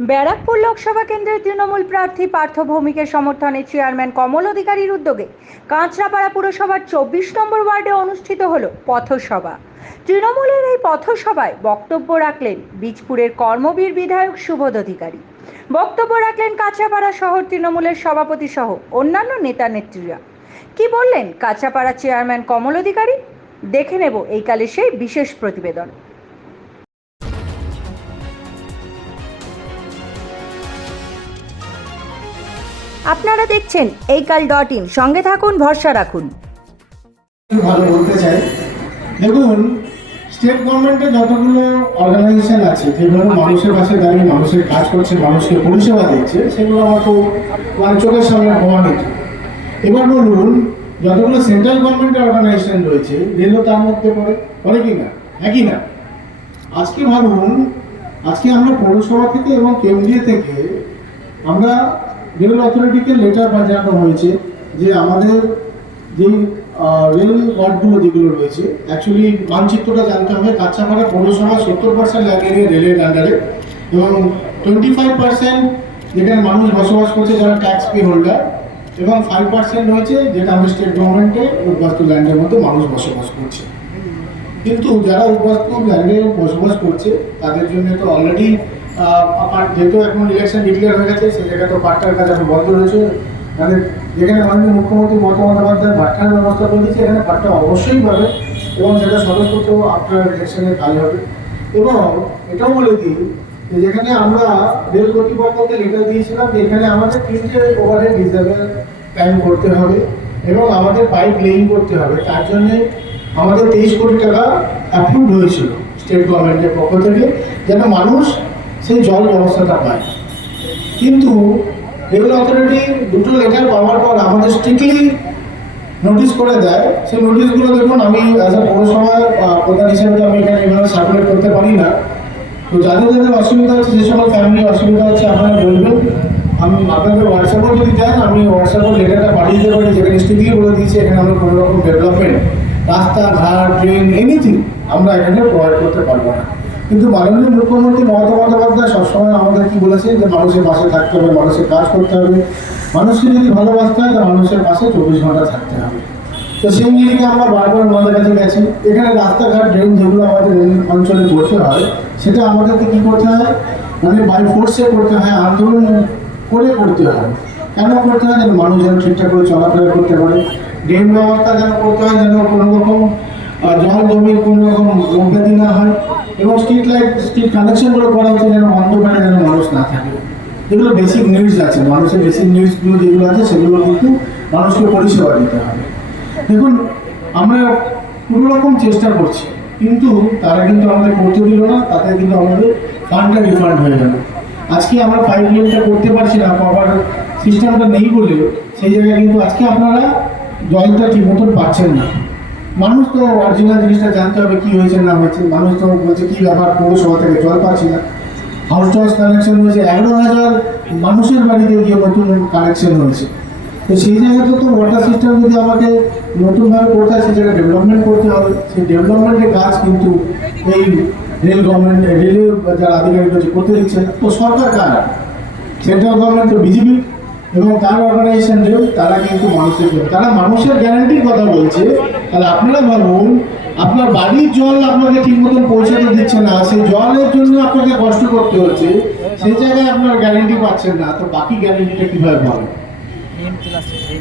ব্যারাকপুর লোকসভা কেন্দ্রের তৃণমূল প্রার্থী পার্থ ভৌমিকের সমর্থনে চেয়ারম্যান কমল অধিকারীর উদ্যোগে কাঁচরাপাড়া পুরসভার চব্বিশ নম্বর ওয়ার্ডে অনুষ্ঠিত হল পথসভা। তৃণমূলের এই পথসভায় বক্তব্য রাখলেন বীজপুরের কর্মবীর বিধায়ক সুবোধ অধিকারী। বক্তব্য রাখলেন কাঁচরাপাড়া শহর তৃণমূলের সভাপতি সহ অন্যান্য নেতা নেত্রীরা। কি বললেন কাঁচরাপাড়া চেয়ারম্যান কমল অধিকারী? দেখে নেব এই কালে সেই বিশেষ প্রতিবেদন। আপনারা দেখছেন এই কাল ডট ইন। সঙ্গে থাকুন, ভরসা রাখুন। ভালো বলতে চাই। দেখুন স্টেট গভর্নমেন্টের যতগুলো অর্গানাইজেশন আছে যেভাবে মানুষের পাশে দাঁড়িয়ে মানুষের কাজ করছে, মানুষকে পরিষেবা দিচ্ছে, সেগুলো আমার তো মানে চোখের সামনে প্রমাণিত এবার বলুন, যতগুলো সেন্ট্রাল গভর্নমেন্টের অর্গানাইজেশন রয়েছে, রেলও তার মধ্যে পড়ে পড়ে কি না? একই না? আজকে ভাবুন, আজকে আমরা পৌরসভা থেকে এবং কেন্দ্রীয় থেকে আমরা রেল অথরিটিকে লেটার পাঠানো হয়েছে যে আমাদের যে রেল ওয়ার্ডগুলো যেগুলো রয়েছে অ্যাকচুয়ালি মানচিত্রটা জানতে হবে, কাঁচাপাড়া পৌরসভা সত্তর পার্সেন্ট ল্যান্ড রেলের আন্ডারে এবং টোয়েন্টি ফাইভ পার্সেন্ট যেখানে মানুষ বসবাস করছে যারা ট্যাক্স পে হোল্ডার এবং ফাইভ পার্সেন্ট রয়েছে যেটা আমাদের স্টেট গভর্নমেন্টে উদ্বাস্তু ল্যান্ডের মধ্যে মানুষ বসবাস করছে। কিন্তু যারা উদ্বাস্তু ল্যান্ডে বসবাস করছে, তাদের জন্য তো অলরেডি যেহেতু এখন ইলেকশন ডিক্লেয়ার হয়ে গেছে, সেই তো পাট্টার কাজ এখন বন্ধ রয়েছে। মানে যেখানে মাননীয় মুখ্যমন্ত্রী মমতা বন্দ্যোপাধ্যায় পাট্টার ব্যবস্থা করে দিয়েছে, এখানে পাট্টা অবশ্যই পাবে এবং সেটা সদস্যত্ব আফটার ইলেকশনে কাজ হবে। এবং এটাও বলে দিই যে যেখানে আমরা রেল কর্তৃপক্ষকে লেটার দিয়েছিলাম যে এখানে আমাদের তিনটে ওভারহেড হিসাবে টাইম করতে হবে এবং আমাদের পাইপ লেইং করতে হবে। তার জন্যে আমাদের তেইশ কোটি টাকা অ্যাপ্রুভ হয়েছিল স্টেট গভর্নমেন্টের পক্ষ থেকে। যেন মানুষ সেই জল ব্যবস্থাটা পায় কিন্তু রেল অথরিটি দুটো লেটার পাওয়ার পর আমাদের স্ট্রিক্টলি নোটিশ করে দেয়। সেই নোটিশগুলো দেখুন আমি অ্যাজ এ আহ, প্রধান হিসেবে আমি এখানে এভাবে সার্কুলেট করতে পারি না। তো যাদের যাদের অসুবিধা হচ্ছে যে সময় ফ্যামিলি অসুবিধা হচ্ছে আপনারা বলবেন। আমি আপনাদের হোয়াটসঅ্যাপও যদি দেন আমি হোয়াটসঅ্যাপে লেটারটা পাঠিয়ে দিতে পারি যেখানে স্ট্রিক্টলি বলে দিয়েছি এখানে আমরা কোনো রকম ডেভেলপমেন্ট রাস্তাঘাট ট্রেন এনিথিং আমরা এখানে প্রোভাইড করতে পারব না। কিন্তু মাননীয় মুখ্যমন্ত্রী মমতা বন্দ্যোপাধ্যায় সবসময় আমাদের কি বলেছে? যে মানুষের পাশে থাকতে হবে, মানুষের কাজ করতে হবে। মানুষকে যদি ভালোবাসতে হয়, তাহলে মানুষের পাশে চব্বিশ ঘণ্টা থাকতে হবে। তো সেই নিরিখে আমরা বারবার ওনাদের কাছে গেছি। এখানে রাস্তাঘাট, ড্রেন যেগুলো আমাদের অঞ্চলে করতে হয়, সেটা আমাদেরকে কি করতে হয়? মানে বাই ফোর্সে করতে হয়, আন্দোলন করে করতে হয়। কেন করতে হয়? যেন মানুষ যেন ঠিকঠাক করে চলাফেরা করতে পারে। ড্রেন ব্যবস্থা যেন করতে হয়, যেন কোনো রকম জল জমির কোনো রকম রোগব্যাধি না হয় এবং স্ট্রিট লাইট স্ট্রিট কানেকশনগুলো করা হচ্ছে যেন অন্ধকারে যেন মানুষ না থাকে। যেগুলো বেসিক নিডস আছে, মানুষের বেসিক নিডসগুলো যেগুলো আছে, সেগুলো কিন্তু মানুষকে পরিষেবা দিতে হবে। দেখুন, আমরা কোনো রকম চেষ্টা করছি, কিন্তু তারা কিন্তু আমাদের করতে দিল না, তাতে কিন্তু আমাদের ফান্ডটা রিফান্ড হয়ে গেল। আজকে আমরা ফাইভ লেনটা করতে পারছি না পাওয়ার সিস্টেমটা নেই বলে, সেই জায়গায় কিন্তু আজকে আপনারা জলটা ঠিক মতন পাচ্ছেন না। মানুষ তো অরিজিনাল জিনিসটা জানতে হবে কি হয়েছে, না হয়েছে। মানুষ তো বলছে কি ব্যাপার পৌরসভা থেকে জল পাচ্ছি না। হাউস টু হাউস কানেকশন হয়েছে, এগারো হাজার মানুষের বাড়িতে গিয়ে নতুন কানেকশন হয়েছে। তো সেই জায়গাতে তো ওয়াটার সিস্টেম যদি আমাকে নতুনভাবে করতে হয় সেই জায়গায় ডেভেলপমেন্ট করতে হবে। সেই ডেভেলপমেন্টের কাজ কিন্তু এই রেল গভর্নমেন্ট রেলের যারা আধিকারিক রয়েছে, করতে দিচ্ছে তো সরকার কার? সেন্ট্রাল গভর্নমেন্ট তো বিজেপি এবং তার অর্গানাইজেশন রেল, তারা কিন্তু মানুষের তারা মানুষের গ্যারান্টির বলছে, তাহলে আপনারা ভাবুন, আপনার বাড়ির জল আপনাকে ঠিক মতন পৌঁছাতে দিচ্ছে না, সেই জলের জন্য আপনাকে কষ্ট করতে হচ্ছে সেই জায়গায় আপনার গ্যারেন্টি পাচ্ছেন না, তো বাকি গ্যারেন্টিটা কীভাবে পাবেন?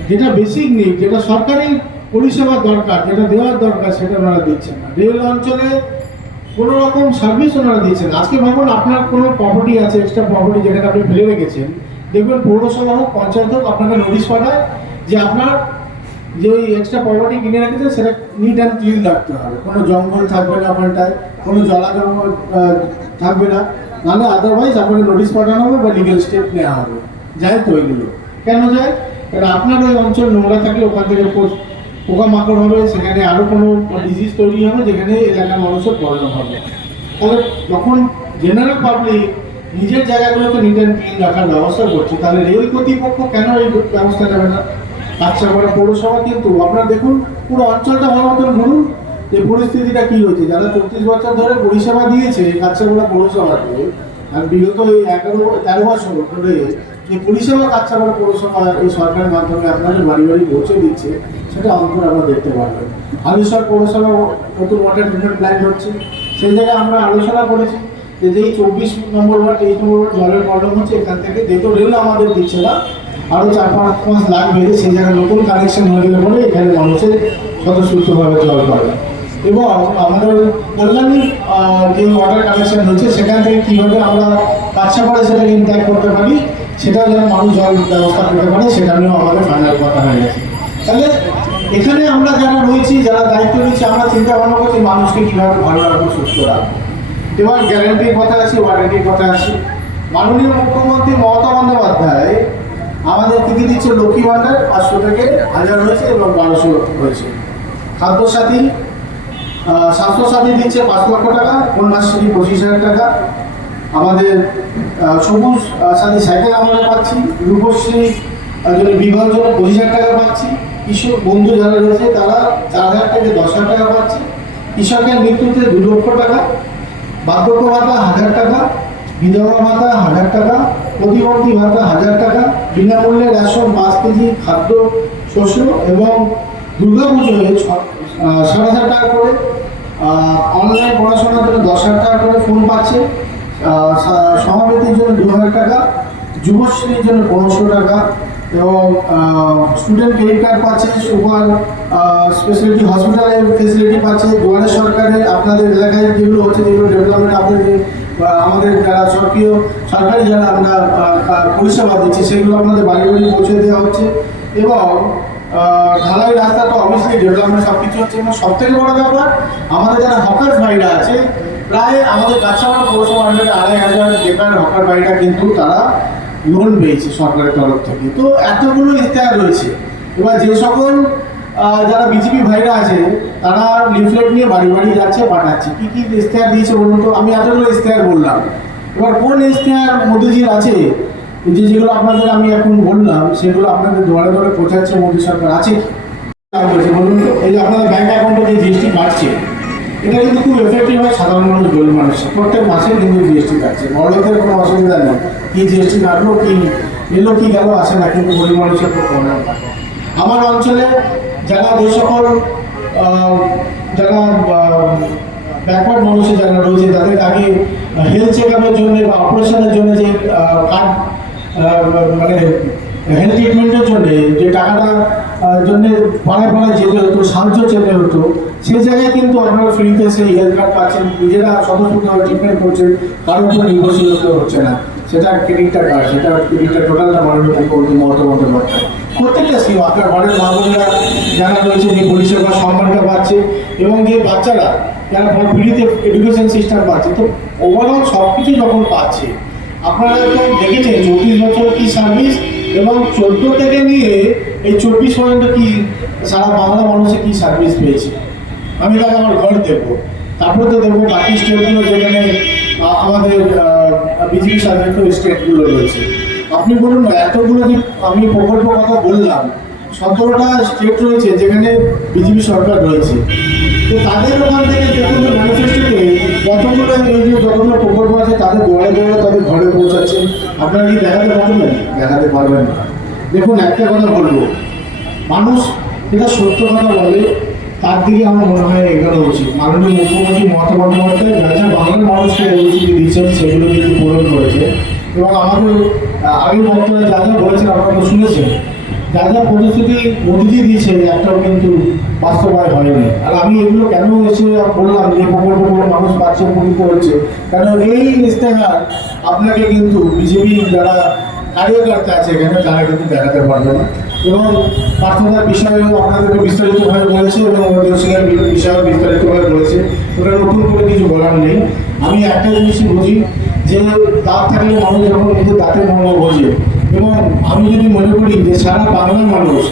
যেটা বেসিক নেই যেটা সরকারি পরিষেবা দরকার, যেটা দেওয়ার দরকার, সেটা ওনারা দিচ্ছেন না। রেল অঞ্চলে কোনো রকম সার্ভিস ওনারা দিচ্ছেন আজকে ভাবুন, আপনার কোনো প্রপার্টি আছে এক্সট্রা প্রপার্টি যেখানে আপনি ফেলে রেখেছেন, দেখবেন পৌরসভা হোক, পঞ্চায়েত হোক, আপনাকে নোটিশ পাঠায় যে আপনার যে ওই এক্সট্রা প্রপার্টি কিনে রেখেছেন সেটা নিট অ্যান্ড ক্লিন রাখতে হবে। কোনো জঙ্গল থাকবে না ওখানটায় কোনো আহ, থাকবে না। নাহলে আদারওয়াইজ আপনাকে নোটিশ পাঠানো হবে বা লিগেল স্টেপ নেওয়া হবে। যাই তো ওইগুলো কেন যায়? কারণ আপনার ওই অঞ্চল নোংরা থাকলে ওখান থেকে পোকামাকড় হবে সেখানে আরও কোনো ডিজিজ তৈরি হবে যেখানে এলাকার মানুষের প্রবলেম হবে। তাহলে যখন জেনারেল পাবলিক নিজের জায়গাগুলোকে নিট অ্যান্ড ক্লিন রাখার ব্যবস্থা করছে তাহলে রেল কর্তৃপক্ষ কেন এই ব্যবস্থা নেবে না? আচ্ছা করে পৌরসভা কিন্তু, আপনারা দেখুন, পুরো অঞ্চলটা ভালো মতন ঘুরুন, যে পরিস্থিতিটা কি হয়েছে। যারা চব্বিশ বছর ধরে পরিষেবা দিয়েছে কাছাগোড়া পৌরসভাকে আর বিগত এই এগারো, তেরো বছর ধরে যে পরিষেবা কাছাড়া পৌরসভা এই সরকারের মাধ্যমে আপনাদের বাড়ি বাড়ি পৌঁছে দিচ্ছে, সেটা অন্তর আমরা দেখতে পারবেন হালিশহর পৌরসভা নতুন ওয়াটার ট্রিটমেন্ট প্ল্যান্ট হচ্ছে, সেই জায়গায় আমরা আলোচনা করেছি যে যেই চব্বিশ নম্বর ওয়ার্ড তেইশ নম্বর ওয়ার্ড জলের প্রবলেম হচ্ছে, এখান থেকে যেহেতু রেল আমাদের দিচ্ছে না আরও চার পাঁচ মাস লাগবে সেই জায়গায় নতুন কানেকশন হয়ে গেলে পরে এখানে মানুষের স্বতঃস্ফূর্তভাবে জল পাবে। এবং আমাদের কল্যাণী যে ওয়াটার কানেকশন হচ্ছে, সেখান থেকে কীভাবে আমরা কাছাপাড়ে সেটাকে ইন্ট্যাক্ট করতে পারি, সেটাও যেন মানুষ জল ব্যবস্থা করতে পারে, সেটা নিয়েও আমাদের ফাইনাল কথা হয়ে গেছে। তাহলে এখানে আমরা যারা রয়েছি, যারা দায়িত্ব নিচ্ছি আমরা চিন্তা ভাবনা করছি মানুষকে কীভাবে ভালো রাখব, সুস্থ রাখব। এবার গ্যারান্টির কথা আছে ওয়ারেন্টির কথা আছে। মাননীয় মুখ্যমন্ত্রী মমতা বন্দ্যোপাধ্যায় আমাদের টিকিট দিচ্ছে লক্ষ্মী ভাণ্ডার পাঁচশো থেকে হাজার হয়েছে এবং বারোশো হয়েছে। খাদ্যসাথী স্বাস্থ্যসাথী দিচ্ছে পাঁচ লক্ষ টাকা কন্যাশ্রী পঁচিশ হাজার টাকা। আমাদের সবুজ সাথী সাইকেল আমরা পাচ্ছি, রূপশ্রী জন্য বিবাহ পঁচিশ হাজার টাকা পাচ্ছি। কৃষক বন্ধু যারা রয়েছে, তারা চার হাজার থেকে দশ হাজার টাকা পাচ্ছে। কৃষকের মৃত্যুতে দু লক্ষ টাকা, বার্ধক্য ভাতা হাজার টাকা বিধবা ভাতা হাজার টাকা প্রতিবন্ধী ভাতা হাজার টাকা বিনামূল্যে রেশন পাঁচ কেজি খাদ্য শস্য এবং দুর্গা পুজোয় ছ- আহ, হাজার টাকা করে। অনলাইন পড়াশোনার জন্য দশ হাজার টাকা করে ফোন পাচ্ছে। সমাবেতির জন্য দু হাজার টাকা যুবশ্রীর জন্য পনেরোশো টাকা এবং স্টুডেন্ট ক্রেডিট কার্ড পাচ্ছে সুপার স্পেশালিটি হসপিটালের ফেসিলিটি পাচ্ছে। দুয়ারে সরকারের আপনাদের এলাকায় যেগুলো হচ্ছে যেগুলো ডেভেলপমেন্ট আপনাদের আমাদের যারা সক্রিয় সরকারি যারা আমরা পরিষেবা দিচ্ছি, সেগুলো আপনাদের বাড়ি বাড়ি পৌঁছে দেওয়া হচ্ছে। এবং ঢালাই রাস্তা তো অবশ্যই ডেভেলপমেন্ট সব কিছু হচ্ছে। এবং সব থেকে বড় ব্যাপার, আমাদের যারা হকার ভাইরা আছে, প্রায় আমাদের কাছাড়া পৌরসভা আন্ডারে আড়াই হাজার বেকার হকার ভাইরা কিন্তু তারা লোন পেয়েছে সরকারের তরফ থেকে। তো এতগুলো ইস্তেহার রয়েছে। এবার যে সকল যারা বিজেপি ভাইরা আছে, তারা লিফলেট নিয়ে বাড়ি বাড়ি যাচ্ছে, পাঠাচ্ছে। কি কি ইস্তেহার দিয়েছে বলুন তো? আমি এতগুলো ইস্তেহার বললাম। এবার কোন ইস্তেহার মোদিজির আছে? যে যেগুলো আপনাদের আমি এখন বললাম, সেগুলো আপনাদের দুয়ারে দুয়ারে পৌঁছাচ্ছে মোদী সরকার আছে বলুন তো। এই যে আপনাদের ব্যাংক অ্যাকাউন্টে যে জিএসটি বাড়ছে, এটা কিন্তু খুব এফেক্টিভ হয় সাধারণ মানুষ, গরিব মানুষের প্রত্যেক মাসে কিন্তু জিএসটি কাটছে বড়লোকের কোনো অসুবিধা নেই। কি জিএসটি কাটলো, কি এলো কি গেল আসে না, কিন্তু গরিব মানুষের খুব প্রবলেম আমার অঞ্চলে যারা যে সকল যারা ব্যাকওয়ার্ড মানুষের যারা রয়েছে, তাদের আগে হেলথ চেক আপের জন্য বা অপারেশনের জন্য যে কার্ড মানে হেলথ ট্রিটমেন্টের জন্য যে টাকাটা জন্য পাড়ায় পাড়ায় যেতে হতো, সাহায্য চেতে হতো সেই জায়গায় কিন্তু আপনারা ফ্রিতে সেই হেলথ কার্ড পাচ্ছেন, নিজেরা স্বতঃস্ফূর্তভাবে ট্রিটমেন্ট করছেন, কারোর উপর নির্ভরশীল হতে হচ্ছে না। সেটা ক্রেডিটটা কার্ড সেটা ক্রেডিটটা টোটালটা মাননীয় মুখ্যমন্ত্রী মমতা বন্দ্যোপাধ্যায় প্রত্যেকটা স্কিম আপনার ঘরের মা বোনেরা যারা রয়েছে যে পরিষেবা সম্মানটা পাচ্ছে এবং যে বাচ্চারা যারা ফ্রিতে এডুকেশন সিস্টেম পাচ্ছে, তো ওভারঅল সব কিছু যখন পাচ্ছে, আপনারা তো দেখেছেন চব্বিশ বছর কি সার্ভিস এবং চোদ্দ থেকে নিয়ে এই চব্বিশ পর্যন্ত কি সারা বাংলা মানুষে কি সার্ভিস পেয়েছে? আমি তাহলে আমার ঘর দেখব। তারপরে তো দেখব বাকি স্টেটগুলো যেখানে আমাদের বিজেপি শাসিত স্টেটগুলো রয়েছে। আপনি বলুন না, এতগুলো যে আমি প্রকল্প কথা বললাম, সতেরোটা স্টেট রয়েছে যেখানে বিজেপি সরকার রয়েছে। তো তাদের ওখান থেকে দেখুন যে ম্যানিফেস্টোতে যতগুলো যে যতগুলো প্রকল্প আছে, তাদের দৌড়ে দৌড়ে তাদের ঘরে পৌঁছাচ্ছে। আপনারা কি দেখাতে পারবেন? দেখাতে পারবেন না। দেখুন, একটা কথা বলব। মানুষ এটা সত্য কথা বলে, তার দিকে আমার মনে হয় এগোনো উচিত। মাননীয় মুখ্যমন্ত্রী মমতা বন্দ্যোপাধ্যায় যা যা বাংলার মানুষকে প্রতিশ্রুতি দিয়েছেন সেগুলো কিন্তু পূরণ করেছে। এবং আমাদের আগের বক্তব্যে যা যা বলেছেন আপনারা তো শুনেছেন। যা যা প্রতিশ্রুতি মোদিজি দিয়েছে একটাও কিন্তু বাস্তবায় হয়নি। আর আমি এগুলো কেন এসে বললাম যে প্রকল্পগুলো মানুষ পাচ্ছে উপকৃত হচ্ছে? কারণ এই ইস্তেহার আপনাকে কিন্তু বিজেপি যারা কার্যকর্তা আছে এখানে, তারা কিন্তু দেখাতে পারবে না। এবং প্রার্থনার বিষয়েও আপনাদেরকে বিস্তারিতভাবে বলেছে এবং জোসিংয়ের বিষয়েও বিস্তারিতভাবে বলেছে। ওটা নতুন করে কিছু বলার নেই। আমি একটা জিনিসই বুঝি যে দাঁত থাকলে মানুষ যখন কিন্তু দাঁতের মর্ম বোঝে এবং আমি যদি মনে করি যে সারা বাংলার মানুষ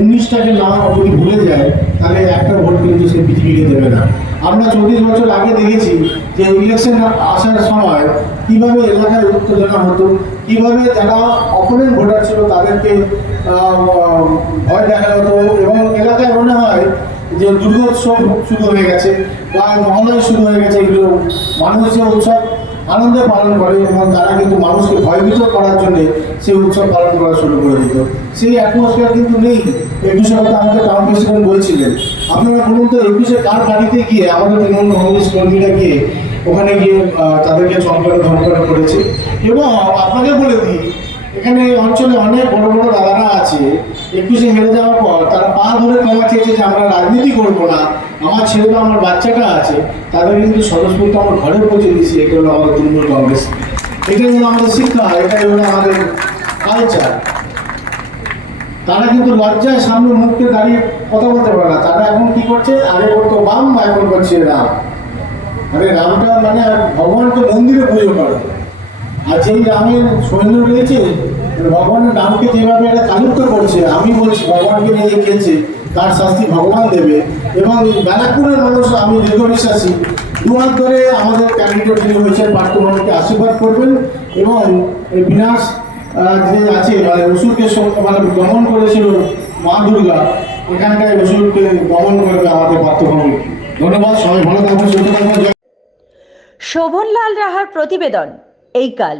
উনিশটাকে না যদি ভুলে যায়, তাহলে একটা ভোট কিন্তু সে বিজেপিকে দেবে না। আমরা চল্লিশ বছর আগে দেখেছি যে ইলেকশন আসার সময় কীভাবে এলাকায় উত্তেজনা হতো, কীভাবে যারা অপোনেন্ট ভোটার ছিল তাদেরকে ভয় দেখা হতো। এবং এলাকায় মনে হয় যে দুর্গোৎসব শুরু হয়ে গেছে বা মহালয় শুরু হয়ে গেছে, এগুলো মানুষ যে উৎসব আনন্দে পালন করে এবং তারা কিন্তু মানুষকে ভয়ভীত করার জন্য সেই উৎসব পালন করা শুরু করে দিত সেই অ্যাটমসফিয়ার কিন্তু নেই। একুশে কথা আমাদের টাউন প্রেসিডেন্ট বলছিলেন। আপনারা বলুন তো একুশে কার বাড়িতে গিয়ে, আমাদের তৃণমূল কংগ্রেস কর্মীরা গিয়ে, ওখানে গিয়ে তাদেরকে চমকানো ধমকানো করেছে? এবং আপনাকে বলে দিই, এখানে অঞ্চলে অনেক বড় বড় দাদারা আছে। একুশে হেরে যাওয়ার পর তারা পা ধরে ক্ষমা চেয়েছে যে আমরা রাজনীতি করব না। আমার ছেলে বা আমার বাচ্চাটা আছে, তাদের কিন্তু স্বতঃস্ফূর্ত আমার ঘরে পৌঁছে দিয়েছি, এটা হলো আমাদের তৃণমূল কংগ্রেস। এটাই হলো আমাদের শিক্ষা, এটাই হলো আমাদের কালচার তারা কিন্তু লজ্জায় সামনে মুখকে দাঁড়িয়ে কথা বলতে পারে না। তারা এখন কি করছে? আগে করতো বাম এখন করছে রাম। আরে, রামটা মানে ভগবানকে মন্দিরে পুজো করে। আর যেই রামের সৈন্য রয়েছে, ভগবানের নামকে যেভাবে এটা তালুক্ত করছে, আমি বলছি, ভগবানকে নিয়ে খেলছে, তার শাস্তি ভগবান দেবে। এবং ব্যারাকপুরের মানুষ আমি দীর্ঘ বিশ্বাসী দু হাত ধরে আমাদের ক্যান্ডিডেট যিনি হয়েছেন পার্থভূমিকে আশীর্বাদ করবেন এবং এই বিনাশ যে আছে মানে অসুরকে মানে দমন করেছিল মা দুর্গা, এখানকার অসুরকে দমন করবে আমাদের পার্থভূমি ধন্যবাদ, সবাই ভালো থাকবেন, সুস্থ থাকবেন শোভনলাল রাহার প্রতিবেদন, এই কাল।